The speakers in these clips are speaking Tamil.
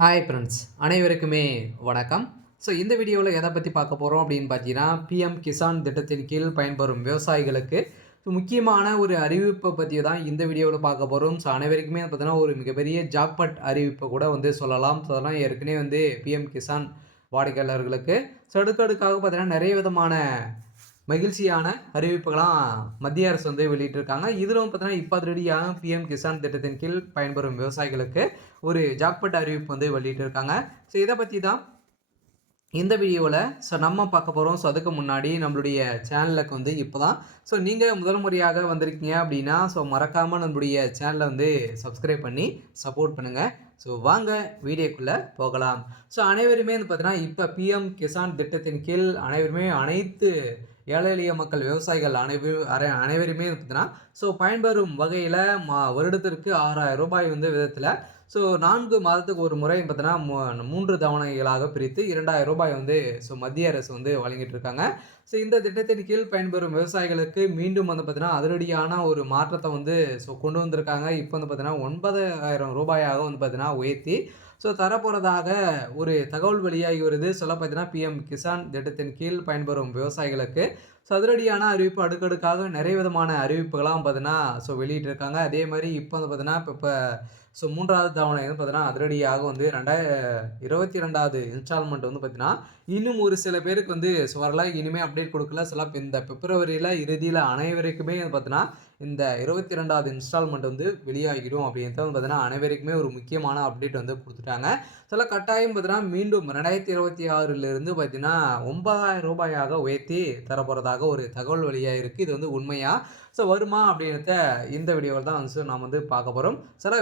ஹாய் ஃப்ரெண்ட்ஸ், அனைவருக்குமே வணக்கம். இந்த வீடியோவில் எதை பற்றி பார்க்க போகிறோம் அப்படின்னு பார்த்தீங்கன்னா, பிஎம் கிசான் திட்டத்தின் கீழ் பயன்பெறும் விவசாயிகளுக்கு முக்கியமான ஒரு அறிவிப்பை பற்றி தான் இந்த வீடியோவில் பார்க்க போகிறோம். அனைவருக்குமே பார்த்தீங்கன்னா ஒரு மிகப்பெரிய ஜாக்பாட் அறிவிப்பை கூட சொல்லலாம். அதெல்லாம் ஏற்கனவே பிஎம் கிசான் வாடிக்கையாளர்களுக்கு அடுக்கடுக்காக பார்த்தீங்கன்னா நிறைய விதமான மகிழ்ச்சியான அறிவிப்புகளாம் மத்திய அரசு வெளியிட்டிருக்காங்க. இதிலும் பார்த்தீங்கன்னா இப்போ அதிரடியாக பிஎம் கிசான் திட்டத்தின் கீழ் பயன்பெறும் விவசாயிகளுக்கு ஒரு ஜாக்பாட் அறிவிப்பு வெளியிட்டிருக்காங்க. இதை பற்றி தான் இந்த வீடியோவில் நம்ம பார்க்க போகிறோம். அதுக்கு முன்னாடி நம்மளுடைய சேனலுக்கு இப்போ தான் நீங்கள் முதல் முறையாக வந்திருக்கீங்க அப்படின்னா மறக்காமல் நம்மளுடைய சேனலை சப்ஸ்கிரைப் பண்ணி சப்போர்ட் பண்ணுங்கள். வாங்க வீடியோக்குள்ளே போகலாம். அனைவருமே பார்த்தீங்கன்னா இப்போ பிஎம் கிசான் திட்டத்தின் கீழ் அனைத்து ஏழை எளிய மக்கள் விவசாயிகள் அனைவருமே பார்த்தீங்கன்னா பயன்பெறும் வகையில் வருடத்திற்கு 6000 ரூபாய் விதத்தில் 4 மாதத்துக்கு ஒரு முறை பார்த்தீங்கன்னா 3 தவணைகளாக பிரித்து 2000 ரூபாய் மத்திய அரசு வழங்கிட்டு இருக்காங்க. இந்த திட்டத்தின் கீழ் பயன்பெறும் விவசாயிகளுக்கு மீண்டும் பார்த்தீங்கன்னா அதிரடியான ஒரு மாற்றத்தை கொண்டு வந்திருக்காங்க. இப்போ பார்த்தீங்கன்னா 9000 ரூபாயாக பார்த்தீங்கன்னா உயர்த்தி தரப்போகிறதாக ஒரு தகவல் வெளியாகி வருது. பார்த்தீங்கன்னா பிஎம் கிசான் திட்டத்தின் கீழ் பயன்பெறும் விவசாயிகளுக்கு அதிரடியான அறிவிப்பு அடுக்கடுக்காக நிறைய விதமான அறிவிப்புகளாம் பார்த்தீங்கன்னா வெளியிட்டிருக்காங்க. அதே மாதிரி இப்போ பார்த்தீங்கன்னா இப்போ 3வது தவணை பார்த்தீங்கன்னா அதிரடியாக 2022வது இன்ஸ்டால்மெண்ட் பார்த்தீங்கன்னா இன்னும் ஒரு சில பேருக்கு வரல. இனிமேல் அப்டேட் கொடுக்கல. இந்த பிப்ரவரியில் இறுதியில் அனைவருக்குமே பார்த்தீங்கன்னா இந்த 22வது இன்ஸ்டால்மெண்ட் வெளியாகிடும் அப்படின்றது பார்த்தீங்கன்னா அனைவருக்குமே ஒரு முக்கியமான அப்டேட் கொடுத்துட்டாங்க. கட்டாயம் பார்த்தீங்கன்னா மீண்டும் 2026லிருந்து பார்த்தீங்கன்னா 9000 ரூபாயாக உயர்த்தி தரப்போகிறதாக ஒரு தகவல் வெளியாக இருக்குது. இது உண்மையா வருமா அப்படின்றத இந்த வீடியோவில் தான் நாம் பார்க்க போகிறோம்.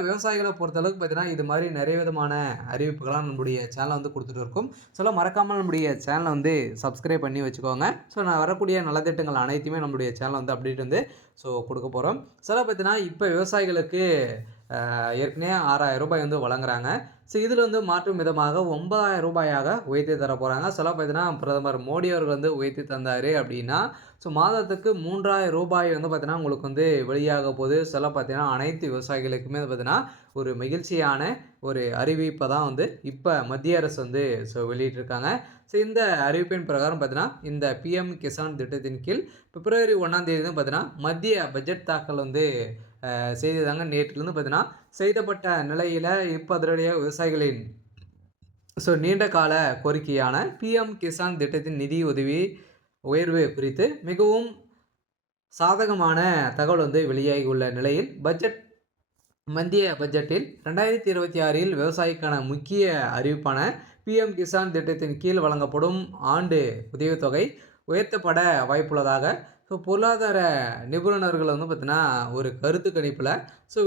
விவசாயிகளை பொறுத்தளவுக்கு பார்த்தீங்கன்னா இது மாதிரி நிறைய விதமான அறிவிப்புகளாக நம்முடைய சேனலை கொடுத்துட்டு இருக்கும். மறக்காமல் நம்முடைய சேனலை சப்ஸ்கிரைப் பண்ணி வச்சுக்கோங்க. நான் வரக்கூடிய நலத்திட்டங்கள் அனைத்துமே நம்முடைய சேனல் அப்டேட் கொடுக்க போகிறோம். பார்த்தீங்கன்னா இப்போ விவசாயிகளுக்கு ஏற்கனவே 6000 ரூபாய் வழங்குறாங்க. இதில் மாற்றும் விதமாக 9000 ரூபாயாக உயர்த்தி தர போகிறாங்க. பார்த்தீங்கன்னா பிரதமர் மோடி அவர்கள் உயர்த்தி தந்தார் அப்படின்னா மாதத்துக்கு 3000 ரூபாய் பார்த்தீங்கன்னா உங்களுக்கு வெளியாக போகுது. பார்த்தீங்கன்னா அனைத்து விவசாயிகளுக்குமே பார்த்தீங்கன்னா ஒரு மகிழ்ச்சியான ஒரு அறிவிப்பை தான் இப்போ மத்திய அரசு வெளியிட்டிருக்காங்க. இந்த அறிவிப்பின் பிரகாரம் பார்த்தீங்கன்னா இந்த பிஎம் கிசான் திட்டத்தின் கீழ் பிப்ரவரி 1ஆம் தேதி பார்த்தீங்கன்னா மத்திய பட்ஜெட் தாக்கல் செய்ததாங்க. நேற்றிலிருந்து பார்த்தீங்கன்னா செய்தப்பட்ட நிலையில் இப்போ அதிரடியாக விவசாயிகளின் நீண்ட கால கோரிக்கையான பிஎம் கிசான் திட்டத்தின் நிதி உதவி உயர்வு குறித்து மிகவும் சாதகமான தகவல் வெளியாகி உள்ள நிலையில் மத்திய பட்ஜெட்டில் 2026இல் விவசாயிக்கான முக்கிய அறிவிப்பான பிஎம் கிசான் திட்டத்தின் கீழ் வழங்கப்படும் ஆண்டு உதவித்தொகை உயர்த்தப்பட வாய்ப்புள்ளதாக பொருளாதார நிபுணர்கள் பார்த்தீங்கன்னா ஒரு கருத்து கணிப்பில்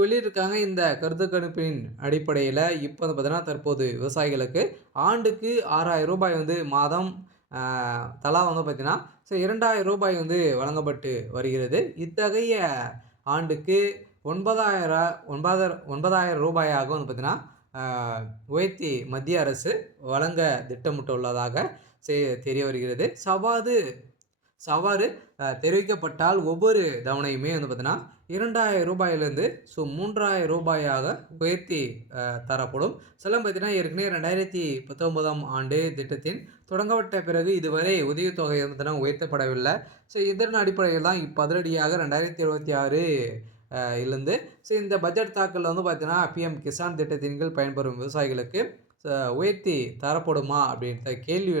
வெளியிட்டிருக்காங்க. இந்த கருத்து கணிப்பின் அடிப்படையில் இப்போ பார்த்தீங்கன்னா தற்போது விவசாயிகளுக்கு ஆண்டுக்கு 6000 ரூபாய் மாதம் தலா பார்த்தீங்கன்னா 2000 ரூபாய் வழங்கப்பட்டு வருகிறது. இத்தகைய ஆண்டுக்கு 9000 ரூபாயாக பார்த்தீங்கன்னா உயர்த்தி மத்திய அரசு வழங்க திட்டமிட்டுள்ளதாக தெரிய வருகிறது. சவாறு தெரிவிக்கப்பட்டால் ஒவ்வொரு தவணையுமே பார்த்தீங்கன்னா 2000 ரூபாயிலிருந்து 3000 ரூபாயாக உயர்த்தி தரப்படும். பார்த்தீங்கன்னா ஏற்கனவே 2019ஆம் ஆண்டு திட்டத்தின் தொடங்கப்பட்ட பிறகு இதுவரை உதவித்தொகை பார்த்தீங்கன்னா உயர்த்தப்படவில்லை. இதன் அடிப்படையில் தான் இப்போ அதிரடியாக 2026 இருந்து இந்த பட்ஜெட் தாக்கல் பார்த்தீங்கன்னா பிஎம் கிசான் திட்டத்தின் கீழ் பயன்பெறும் விவசாயிகளுக்கு உயர்த்தி தரப்படுமா அப்படின்ற கேள்வி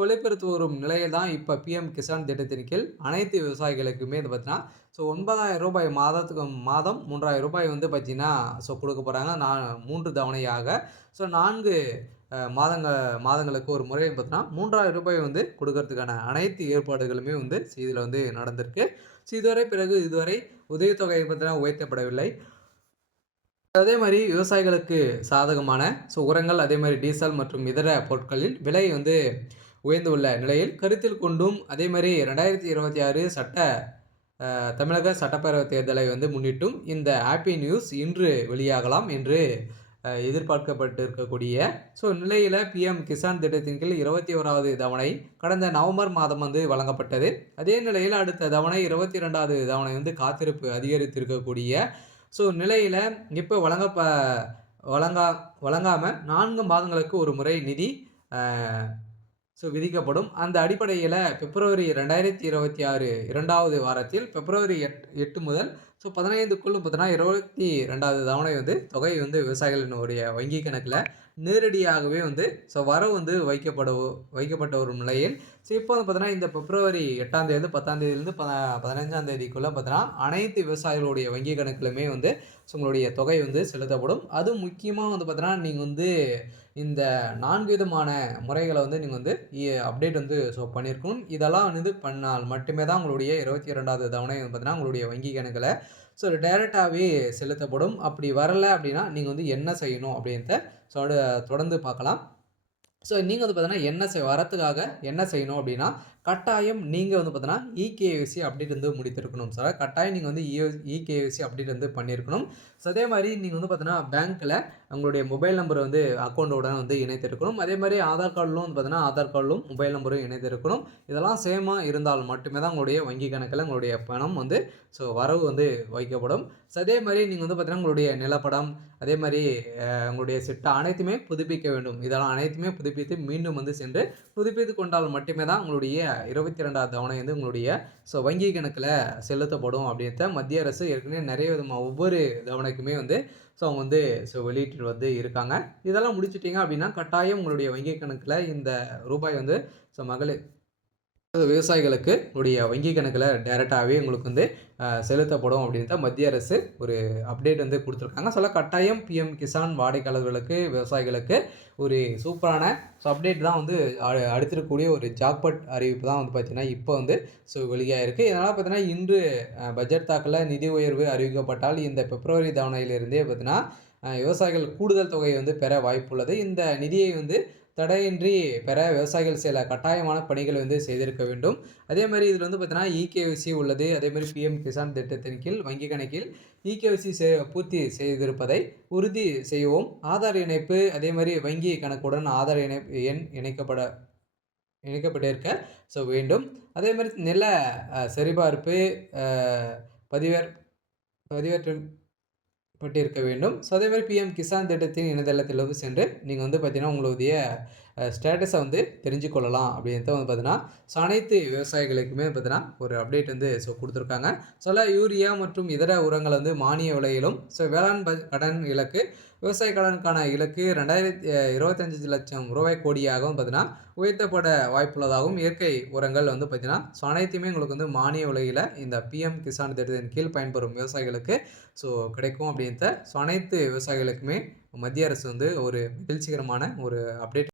வெளிப்படுத்தி வரும் நிலையில் தான் இப்போ பிஎம் கிசான் திட்டத்தின் கீழ் அனைத்து விவசாயிகளுக்குமே பார்த்தீங்கன்னா 9000 ரூபாய் மாதம் 3000 ரூபாய் பார்த்தீங்கன்னா கொடுக்க போகிறாங்க. 3 தவணையாக 4 மாதங்களுக்கு ஒரு முறை பார்த்தீங்கன்னா 3000 ரூபாய் கொடுக்கறதுக்கான அனைத்து ஏற்பாடுகளுமே இதில் நடந்திருக்கு. இதுவரை உதவித்தொகை பார்த்தீங்கன்னா உயர்த்தப்படவில்லை. அதே மாதிரி விவசாயிகளுக்கு சாதகமான உரங்கள், அதே மாதிரி டீசல் மற்றும் இதர பொருட்களில் விலை உயர்ந்துள்ள நிலையில் கருத்தில் கொண்டும் அதே மாதிரி 2026 தமிழக சட்டப்பேரவை தேர்தலை முன்னிட்டும் இந்த ஹாப்பி நியூஸ் இன்று வெளியாகலாம் என்று எதிர்பார்க்கப்பட்டிருக்கக்கூடிய நிலையில் பிஎம் கிசான் திட்டத்தின் கீழ் 21வது தவணை கடந்த நவம்பர் மாதம் வழங்கப்பட்டது. அதே நிலையில் அடுத்த தவணை 22வது தவணை காத்திருப்பு அதிகரித்திருக்கக்கூடிய நிலையில் இப்போ வழங்கா வழங்காம 4 மாதங்களுக்கு ஒரு முறை நிதி அ விதிக்கப்படும். அந்த அடிப்படையில பிப்ரவரி 2026 2வது வாரத்தில் பிப்ரவரி 8 முதல் 15க்குள் பார்த்தீங்கன்னா 22வது தவணை தொகை விவசாயிகளினுடைய வங்கி கணக்குல நேரடியாகவே வரவு வைக்கப்பட்ட ஒரு நிலையில், இப்போ பார்த்தீங்கன்னா இந்த பிப்ரவரி 8ஆம் தேதி 10ஆம் தேதியிலிருந்து 15ஆம் தேதிக்குள்ள பார்த்தீங்கன்னா அனைத்து விவசாயிகளுடைய வங்கி கணக்கிலுமே உங்களுடைய தொகை செலுத்தப்படும். அதுவும் முக்கியமா பார்த்தீங்கன்னா நீங்க இந்த 4 விதமான முறைகள நீங்க அப்டேட் பண்ணியிருக்கணும். இதெல்லாம் பண்ணால் மட்டுமே தான் உங்களுடைய 22வது தவணை பார்த்தீங்கன்னா, உங்களுடைய வங்கி கணக்குல டைரக்ட்டாவே செலுத்தப்படும். அப்படி வரல அப்படின்னா, நீங்க என்ன செய்யணும் அப்படின்றத தொடர்ந்து பார்க்கலாம். நீங்க பார்த்தீங்கன்னா, வரத்துக்காக என்ன செய்யணும் அப்படின்னா, கட்டாயம் நீங்க பார்த்தீங்கன்னா, இகேஒய்சி அப்டேட் முடித்திருக்கணும் சார். கட்டாயம் நீங்க இகேஒய்சி அப்டேட் பண்ணியிருக்கணும். அதே மாரி நீங்க பார்த்தீங்கன்னா, பேங்க்ல உங்களுடைய மொபைல் நம்பர் அக்கவுண்டோட இணைத்திருக்கணும். அதே மாரி ஆதார் கார்டிலும் பார்த்தீங்கன்னா, ஆதார் கார்டிலும் மொபைல் நம்பரும் இணைத்திருக்கணும். இதெல்லாம் சேமா இருந்தால் மட்டுமே தான் உங்களுடைய வங்கி கணக்குல உங்களுடைய பணம் வரவு வைக்கப்படும். அதே மாரி நீங்க பார்த்தீங்கன்னா, உங்களுடைய நிலப்படம், அதே மாரி உங்களுடைய சிட்டா அனைத்துமே புதுப்பிக்க வேண்டும். இதெல்லாம் அனைத்துமே புதுப்பித்து மீண்டும் சென்று புதுப்பித்துக் கொண்டால் மட்டுமே தான் உங்களுடைய 22வது தவணை உங்களுடைய வங்கி கணக்குல செலுத்தப்படும் அப்படின்றத மத்திய அரசு ஏற்கனவே நிறைய விதமா ஒவ்வொரு தவணைக்குமே அவங்க வெளியிட்டு இருக்காங்க. இதெல்லாம் முடிச்சுட்டீங்க அப்படின்னா, கட்டாயம் உங்களுடைய வங்கி கணக்குல இந்த ரூபாய் மகளிர் விவசாயிகளுக்கு உங்களுடைய வங்கி கணக்குல டைரக்ட்டாவே உங்களுக்கு செலுத்தப்படும் அப்படின்றத மத்திய அரசு ஒரு அப்டேட் குடுத்துருக்காங்க. கட்டாயம் பிஎம் கிசான் வாடிக்கையாளர்களுக்கு, விவசாயிகளுக்கு ஒரு சூப்பரான அப்டேட் தான் அடுத்திருக்கக்கூடிய ஒரு ஜாக்பாட் அறிவிப்பு தான் பார்த்தீங்கன்னா, இப்போ வெளியாயிருக்கு. இதனால பார்த்தீங்கன்னா, இன்று பட்ஜெட் தாக்கல்ல நிதி உயர்வு அறிவிக்கப்பட்டால் இந்த பிப்ரவரி தவணையிலிருந்தே பார்த்தீங்கன்னா, விவசாயிகள் கூடுதல் தொகை பெற வாய்ப்புள்ளது. இந்த நிதியை தடையின்றி பெற விவசாயிகள் சில கட்டாயமான பணிகள் செய்திருக்க வேண்டும். அதே மாரி இதில பார்த்தீங்கன்னா, இகேஒய்சி உள்ளது. அதே மாரி பிஎம் கிசான் திட்டத்தின் கீழ் வங்கி கணக்கில் இகேஒய்சி பூர்த்தி செய்திருப்பதை உறுதி செய்யவும், ஆதார் இணைப்பு, அதே மாரி வங்கி கணக்குடன் ஆதார் எண் இணைக்கப்பட்டிருக்க வேண்டும். அதே மாரி நில சரிபார்ப்பு பதிவேற்றம் பட்டிருக்க வேண்டும். அதே மாரி பிஎம் கிசான் திட்டத்தின் இணையதளத்தில் சென்று நீங்க பார்த்தீங்கன்னா, உங்களுடைய ஸ்டேட்டஸ தெரிஞ்சு கொள்ளலாம் அப்படின்றது பார்த்தீங்கன்னா, அனைத்து விவசாயிகளுக்குமே பார்த்தீங்கன்னா, ஒரு அப்டேட் குடுத்துருக்காங்க. யூரியா மற்றும் இதர உரங்கள் மானிய விலையிலும், வேளாண் கடன் இலக்கு, விவசாய கடனுக்கான இலக்கு 25 லட்சம் ரூபாய் கோடியாகவும் பார்த்தீங்கன்னா, உயர்த்தப்பட வாய்ப்புள்ளதாகவும், இயற்கை உரங்கள் பார்த்தீங்கன்னா, அனைத்துமே உங்களுக்கு மானிய விலையில இந்த பிஎம் கிசான் திட்டத்தின் கீழ் பயன்பெறும் விவசாயிகளுக்கு கிடைக்கும் அப்படின்றத அனைத்து விவசாயிகளுக்குமே மத்திய அரசு ஒரு மகிழ்ச்சிகரமான ஒரு அப்டேட்